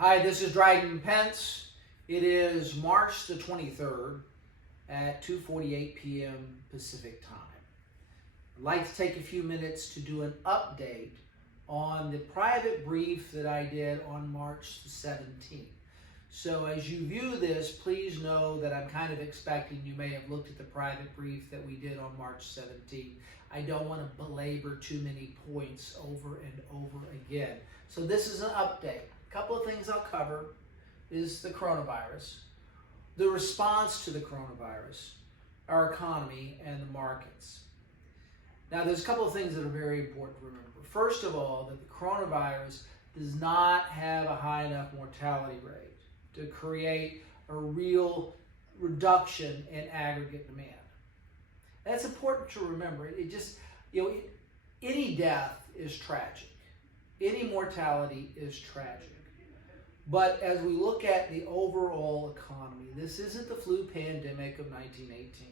Hi, this is Dryden Pence. It is March the 23rd at 2:48 p.m. Pacific time. I'd like to take a few minutes to do an update on the private brief that I did on March the 17th. So as you view this, please know that I'm kind of expecting you may have looked at the private brief that we did on March 17th. I don't want to belabor too many points over and over again. So this is an update. A couple of things I'll cover is the coronavirus, the response to the coronavirus, our economy, and the markets. Now, there's a couple of things that are very important to remember. First of all, that the coronavirus does not have a high enough mortality rate to create a real reduction in aggregate demand. That's important to remember. Any death is tragic. Any mortality is tragic. But as we look at the overall economy, this isn't the flu pandemic of 1918.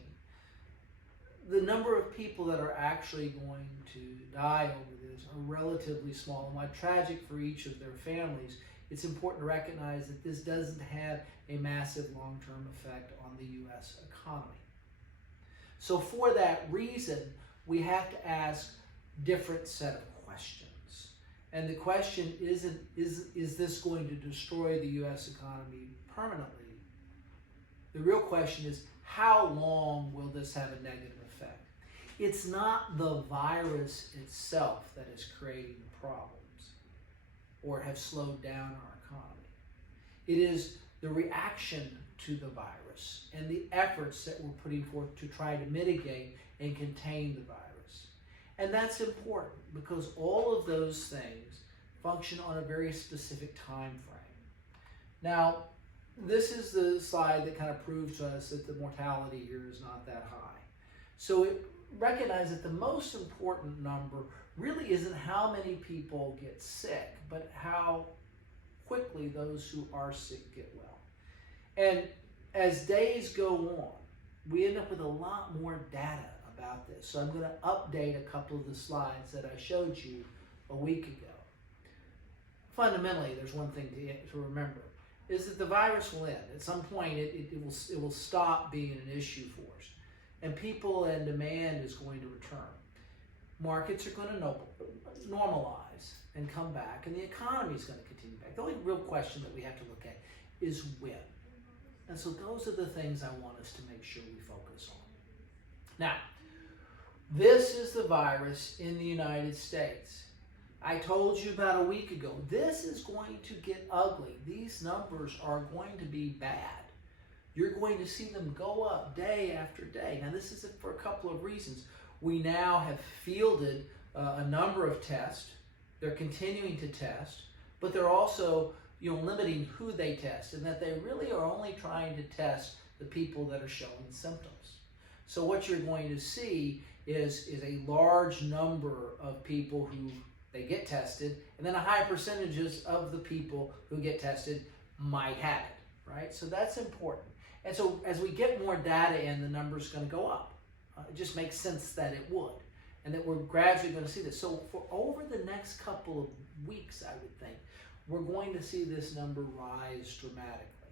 The number of people that are actually going to die over this are relatively small. And while tragic for each of their families, it's important to recognize that this doesn't have a massive long-term effect on the U.S. economy. So for that reason, we have to ask different set of questions. And the question isn't, is this going to destroy the U.S. economy permanently? The real question is, how long will this have a negative effect? It's not the virus itself that is creating the problems or have slowed down our economy. It is the reaction to the virus and the efforts that we're putting forth to try to mitigate and contain the virus. And that's important because all of those things function on a very specific time frame. Now, this is the slide that kind of proves to us that the mortality here is not that high. So recognize that the most important number really isn't how many people get sick, but how quickly those who are sick get well. And as days go on, we end up with a lot more data about this. So I'm going to update a couple of the slides that I showed you a week ago. Fundamentally, there's one thing to remember, is that the virus will end. At some point, it will stop being an issue for us. And people and demand is going to return. Markets are going to normalize and come back, and the economy is going to continue back. The only real question that we have to look at is when. And so those are the things I want us to make sure we focus on. Now, this is the virus in the United States. I told you about a week ago, this is going to get ugly. These numbers are going to be bad. You're going to see them go up day after day. Now, this is for a couple of reasons. We now have fielded a number of tests. They're continuing to test, but they're also limiting who they test, and that they really are only trying to test the people that are showing symptoms. So what you're going to see is a large number of people who they get tested, and then a high percentages of the people who get tested might have it, right? So that's important. And so as we get more data in, the number's going to go up. It just makes sense that it would, and that we're gradually going to see this. So for over the next couple of weeks, I would think, we're going to see this number rise dramatically.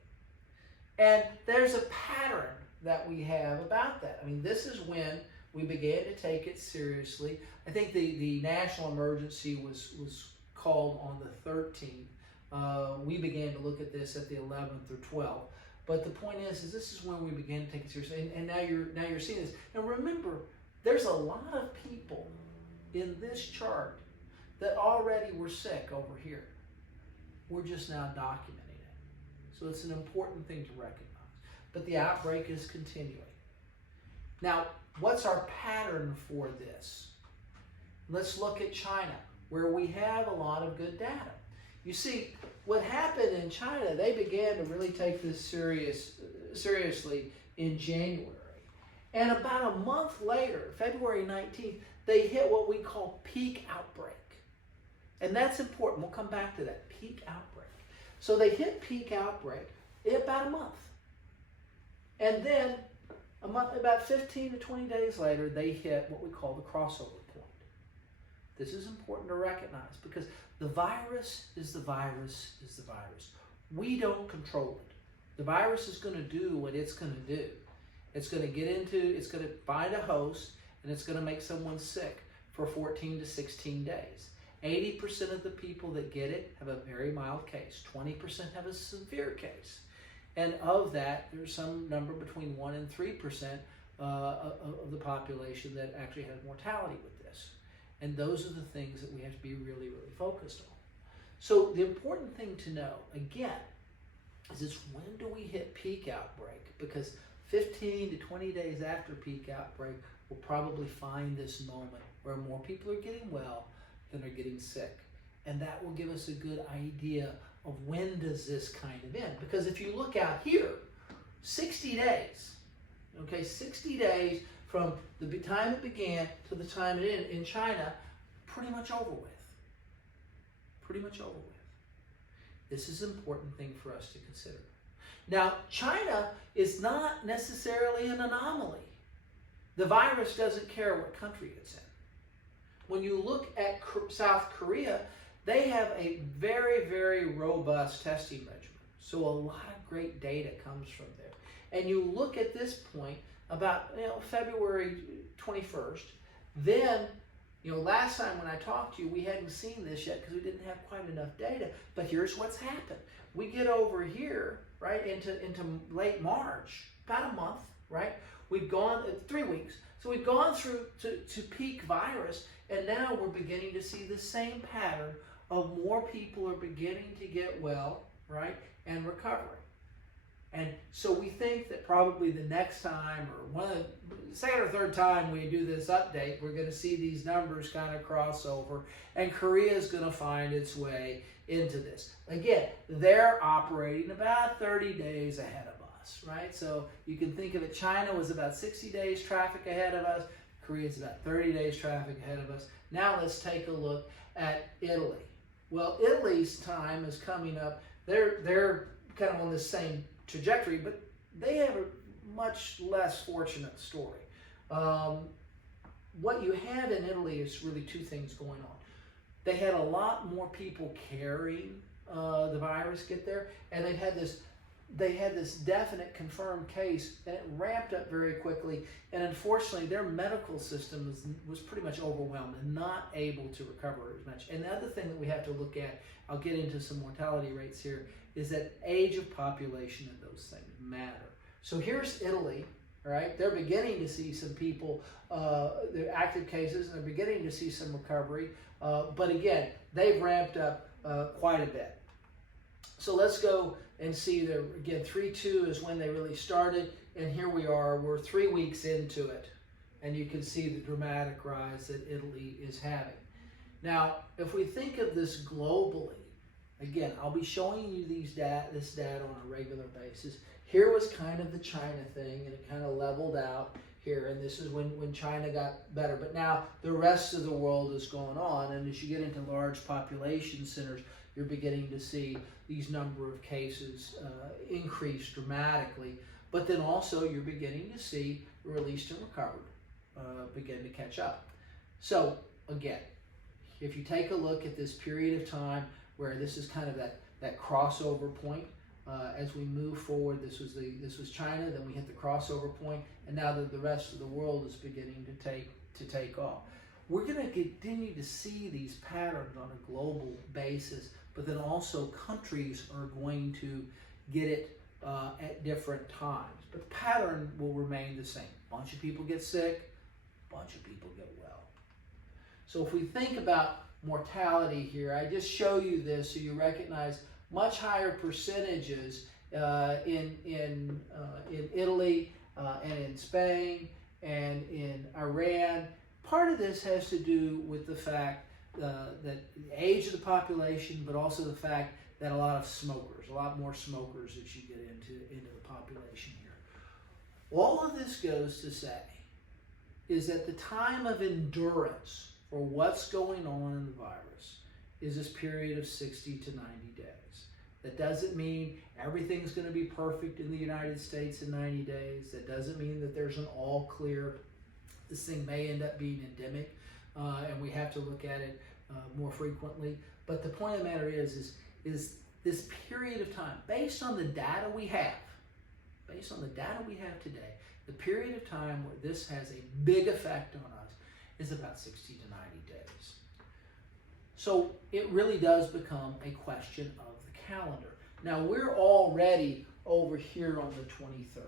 And there's a pattern that we have about that. I mean, this is when we began to take it seriously. I think the national emergency was called on the 13th. We began to look at this at the 11th or 12th. But the point is this is when we began to take it seriously. And now you're seeing this. Now remember, there's a lot of people in this chart that already were sick over here. We're just now documenting it. So it's an important thing to recognize. But the outbreak is continuing. Now, what's our pattern for this? Let's look at China, where we have a lot of good data. You see, what happened in China, they began to really take this seriously in January. And about a month later, February 19th, they hit what we call peak outbreak. And that's important. We'll come back to that, peak outbreak. So they hit peak outbreak in about a month. And then about 15 to 20 days later, they hit what we call the crossover point. This is important to recognize because the virus is the virus is the virus. We don't control it. The virus is going to do what it's going to do. It's going to find a host, and it's going to make someone sick for 14 to 16 days. 80% of the people that get it have a very mild case. 20% have a severe case. And of that, there's some number between 1 and 3% of the population that actually has mortality with this. And those are the things that we have to be really, really focused on. So the important thing to know, again, is when do we hit peak outbreak? Because 15 to 20 days after peak outbreak, we'll probably find this moment where more people are getting well than are getting sick. And that will give us a good idea of when does this kind of end. Because if you look out here, 60 days, okay, 60 days from the time it began to the time it ended in China, pretty much over with. Pretty much over with. This is an important thing for us to consider. Now, China is not necessarily an anomaly. The virus doesn't care what country it's in. When you look at South Korea, they have a very, very robust testing regimen. So a lot of great data comes from there. And you look at this point about February 21st, then last time when I talked to you, we hadn't seen this yet because we didn't have quite enough data. But here's what's happened. We get over here, right, into late March, about a month, right? We've gone 3 weeks. So we've gone through to peak virus, and now we're beginning to see the same pattern of more people are beginning to get well, right, and recovering. And so we think that probably the next time, or second or third time we do this update, we're going to see these numbers kind of cross over, and Korea is going to find its way into this. Again, they're operating about 30 days ahead of us, right? So you can think of it, China was about 60 days traffic ahead of us, Korea's about 30 days traffic ahead of us. Now let's take a look at Italy. Well, Italy's time is coming up. They're kind of on the same trajectory, but they have a much less fortunate story. What you have in Italy is really two things going on. They had a lot more people carrying the virus get there, and they had this definite confirmed case, and it ramped up very quickly. And unfortunately, their medical system was pretty much overwhelmed and not able to recover as much. And the other thing that we have to look at, I'll get into some mortality rates here, is that age of population and those things matter. So here's Italy, right? They're beginning to see some people, they're active cases, and they're beginning to see some recovery. But again, they've ramped up quite a bit. So let's go and see there again. 3-2 is when they really started, and here we are. We're 3 weeks into it, and you can see the dramatic rise that Italy is having. Now, if we think of this globally, again, I'll be showing you this data on a regular basis. Here was kind of the China thing, and it kind of leveled out here, and this is when China got better. But now the rest of the world is going on, and as you get into large population centers, you're beginning to see these number of cases increase dramatically. But then also you're beginning to see released and recovered begin to catch up. So again, if you take a look at this period of time where this is kind of that crossover point, as we move forward, this was China, then we hit the crossover point, and now the rest of the world is beginning to take off. We're going to continue to see these patterns on a global basis, but then also countries are going to get it at different times. But the pattern will remain the same. A bunch of people get sick, a bunch of people get well. So if we think about mortality here, I just show you this so you recognize much higher percentages in Italy and in Spain and in Iran. Part of this has to do with the fact that the age of the population, but also the fact that a lot more smokers that you get into the population here. All of this goes to say is that the time of endurance for what's going on in the virus is this period of 60 to 90 days. That doesn't mean everything's going to be perfect in the United States in 90 days. That doesn't mean that there's an all clear. This thing may end up being endemic, and we have to look at it more frequently. But the point of the matter is this period of time, based on the data we have today, the period of time where this has a big effect on us is about 60 to 90 days. So it really does become a question of the calendar. Now we're already over here on the 23rd.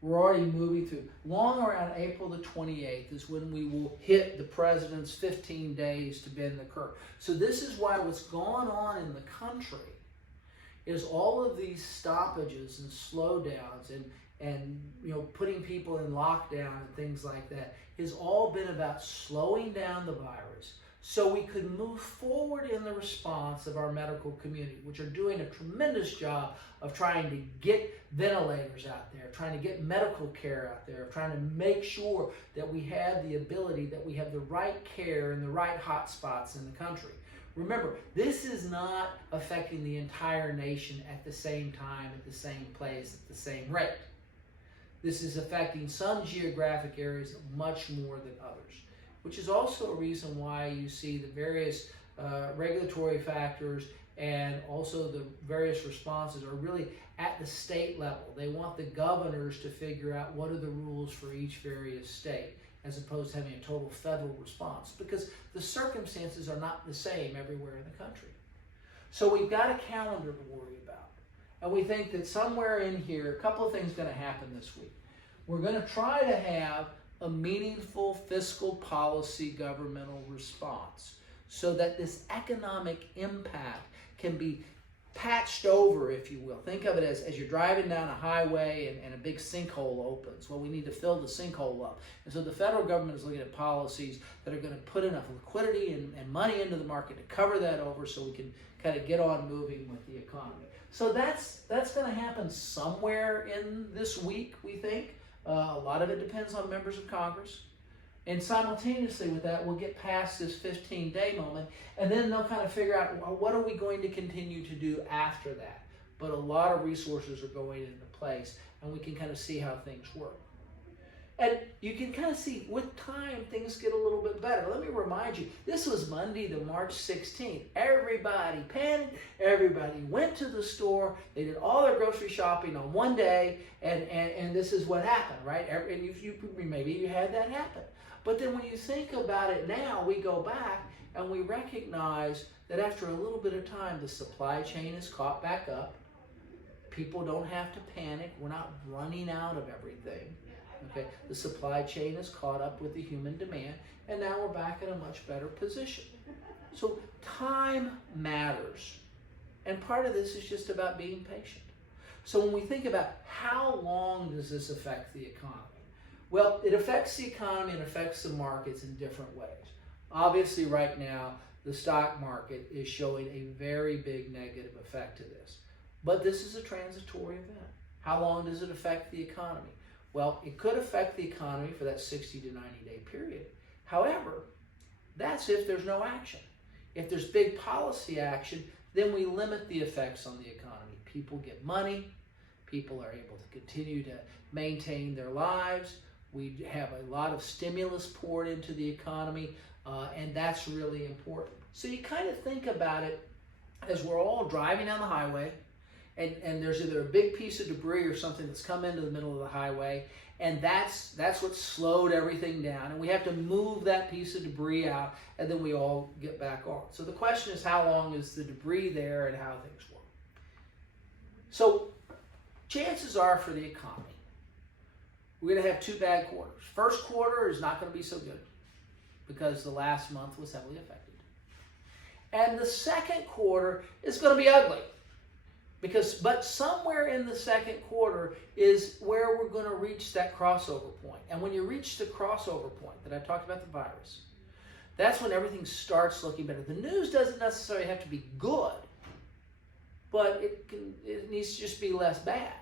We're already moving through. Long around April the 28th is when we will hit the president's 15 days to bend the curve. So this is why what's gone on in the country is all of these stoppages and slowdowns and putting people in lockdown and things like that has all been about slowing down the virus so we could move forward in the response of our medical community, which are doing a tremendous job of trying to get ventilators out there, trying to get medical care out there, trying to make sure that we have the ability, that we have the right care in the right hot spots in the country. Remember, this is not affecting the entire nation at the same time, at the same place, at the same rate. This is affecting some geographic areas much more than others, which is also a reason why you see the various regulatory factors and also the various responses are really at the state level. They want the governors to figure out what are the rules for each various state, as opposed to having a total federal response, because the circumstances are not the same everywhere in the country. So we've got a calendar to worry about. And we think that somewhere in here, a couple of things are going to happen this week. We're going to try to have a meaningful fiscal policy governmental response so that this economic impact can be patched over, if you will. Think of it as you're driving down a highway and a big sinkhole opens. Well, we need to fill the sinkhole up. And so the federal government is looking at policies that are going to put enough liquidity and money into the market to cover that over so we can kind of get on moving with the economy. So that's going to happen somewhere in this week, we think. A lot of it depends on members of Congress. And simultaneously with that, we'll get past this 15-day moment, and then they'll kind of figure out, well, what are we going to continue to do after that? But a lot of resources are going into place, and we can kind of see how things work. And you can kind of see, with time, things get a little bit better. Let me remind you, this was Monday, the March 16th. Everybody panicked. Everybody went to the store. They did all their grocery shopping on one day, and this is what happened, right? And maybe you had that happen. But then when you think about it now, we go back and we recognize that after a little bit of time, the supply chain is caught back up. People don't have to panic. We're not running out of everything. Okay, the supply chain is caught up with the human demand, and now we're back in a much better position. So time matters, and part of this is just about being patient. So when we think about how long does this affect the economy? Well, it affects the economy and affects the markets in different ways. Obviously, right now, the stock market is showing a very big negative effect to this. But this is a transitory event. How long does it affect the economy? Well, it could affect the economy for that 60 to 90-day period. However, that's if there's no action. If there's big policy action, then we limit the effects on the economy. People get money. People are able to continue to maintain their lives. We have a lot of stimulus poured into the economy, and that's really important. So you kind of think about it as we're all driving down the highway, and there's either a big piece of debris or something that's come into the middle of the highway, and that's what slowed everything down. And we have to move that piece of debris out, and then we all get back on. So the question is, how long is the debris there and how things work? So chances are for the economy, we're going to have two bad quarters. First quarter is not going to be so good because the last month was heavily affected. And the second quarter is going to be ugly. But somewhere in the second quarter is where we're going to reach that crossover point. And when you reach the crossover point that I talked about the virus, that's when everything starts looking better. The news doesn't necessarily have to be good, but it needs to just be less bad.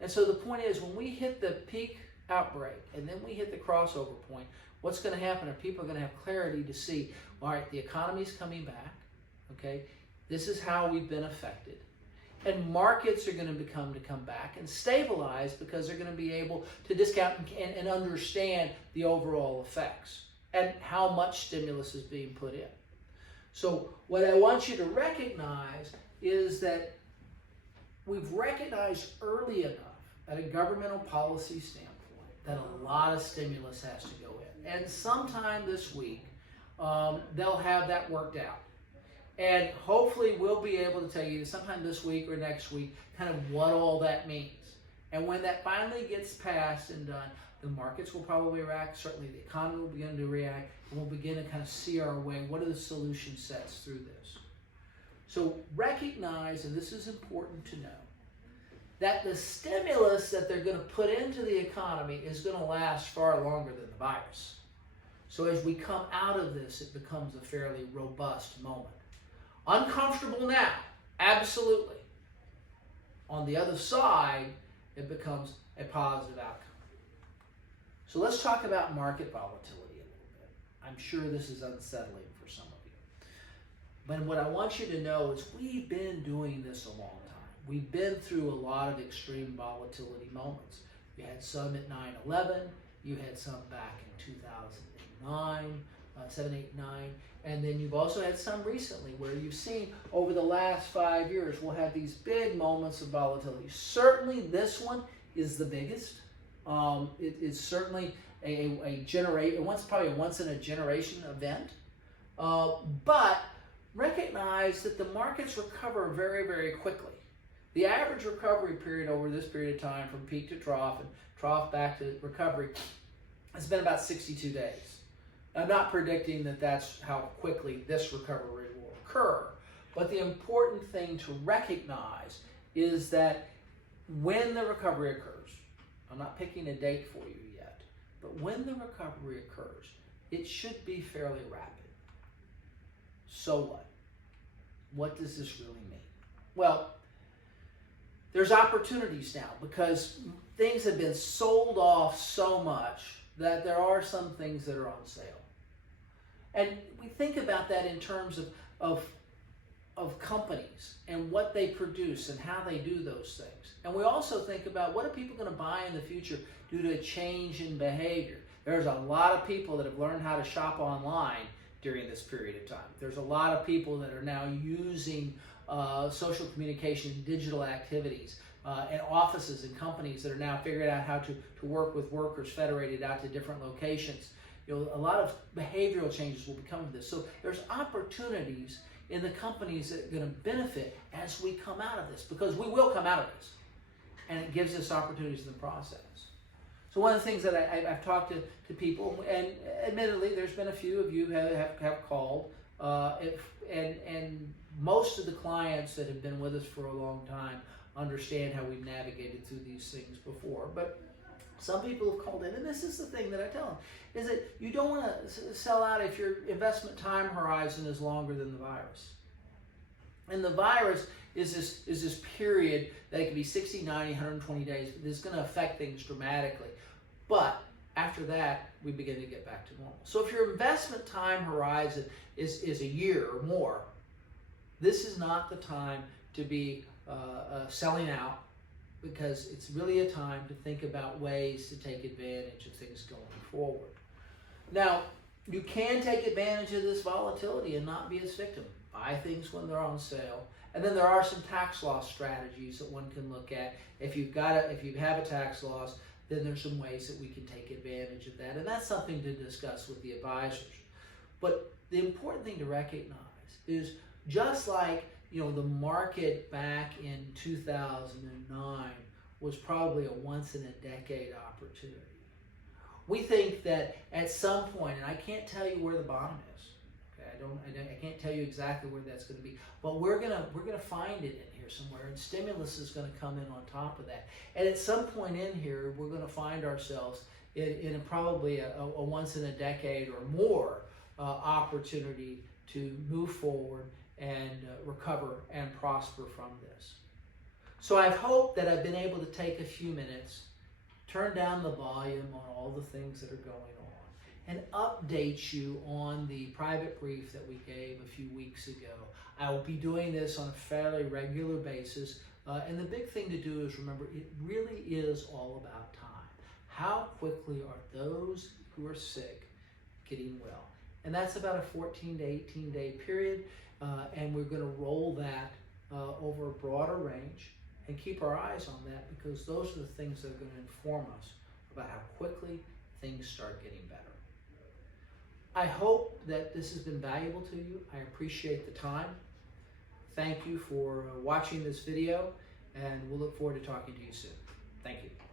And so the point is, when we hit the peak outbreak and then we hit the crossover point, what's going to happen are people are going to have clarity to see, all right, the economy's coming back, okay? This is how we've been affected. And markets are going to come back and stabilize because they're going to be able to discount and understand the overall effects and how much stimulus is being put in. So what I want you to recognize is that we've recognized early enough at a governmental policy standpoint that a lot of stimulus has to go in. And sometime this week, they'll have that worked out. And hopefully we'll be able to tell you sometime this week or next week kind of what all that means. And when that finally gets passed and done, the markets will probably react. Certainly the economy will begin to react. And we'll begin to kind of see our way. What are the solution sets through this? So recognize, and this is important to know, that the stimulus that they're going to put into the economy is going to last far longer than the virus. So as we come out of this, it becomes a fairly robust moment. Uncomfortable now, absolutely. On the other side, it becomes a positive outcome. So let's talk about market volatility a little bit. I'm sure this is unsettling for some of you. But what I want you to know is we've been doing this a long time. We've been through a lot of extreme volatility moments. You had some at 9/11, you had some back in 2009, 7, 8, 9, and then you've also had some recently where you've seen over the last 5 years, we'll have these big moments of volatility. Certainly this one is the biggest. It is certainly probably a once in a generation event. But recognize that the markets recover very, very quickly. The average recovery period over this period of time from peak to trough and trough back to recovery has been about 62 days. I'm not predicting that that's how quickly this recovery will occur, but the important thing to recognize is that when the recovery occurs, I'm not picking a date for you yet, but when the recovery occurs, it should be fairly rapid. So what? What does this really mean? Well, there's opportunities now because things have been sold off so much that there are some things that are on sale. And we think about that in terms of companies and what they produce and how they do those things. And we also think about what are people going to buy in the future due to a change in behavior. There's a lot of people that have learned how to shop online during this period of time. There's a lot of people that are now using social communication, digital activities, and offices and companies that are now figuring out how to work with workers federated out to different locations. A lot of behavioral changes will become of this. So there's opportunities in the companies that are going to benefit as we come out of this, because we will come out of this, and it gives us opportunities in the process. So one of the things that I've talked to people, and admittedly there's been a few of you have called, and most of the clients that have been with us for a long time understand how we've navigated through these things before. But some people have called in, and this is the thing that I tell them, is that you don't want to sell out if your investment time horizon is longer than the virus. And the virus is this period that it can be 60, 90, 120 days, but it's going to affect things dramatically. But after that, we begin to get back to normal. So if your investment time horizon is a year or more, this is not the time to be selling out, because it's really a time to think about ways to take advantage of things going forward. Now, you can take advantage of this volatility and not be its victim. Buy things when they're on sale. And then there are some tax loss strategies that one can look at. If you have a tax loss, then there's some ways that we can take advantage of that. And that's something to discuss with the advisors. But the important thing to recognize is, just like the market back in 2009 was probably a once-in-a-decade opportunity. We think that at some point, and I can't tell you where the bottom is. Okay, I can't tell you exactly where that's going to be, but we're gonna find it in here somewhere, and stimulus is going to come in on top of that. And at some point in here, we're going to find ourselves in probably a once-in-a-decade or more opportunity to move forward and recover and prosper from this. So I hope that I've been able to take a few minutes, turn down the volume on all the things that are going on, and update you on the private brief that we gave a few weeks ago. I will be doing this on a fairly regular basis, and the big thing to do is remember, it really is all about time. How quickly are those who are sick getting well? And that's about a 14 to 18 day period. And we're going to roll that over a broader range and keep our eyes on that, because those are the things that are going to inform us about how quickly things start getting better. I hope that this has been valuable to you. I appreciate the time. Thank you for watching this video, and we'll look forward to talking to you soon. Thank you.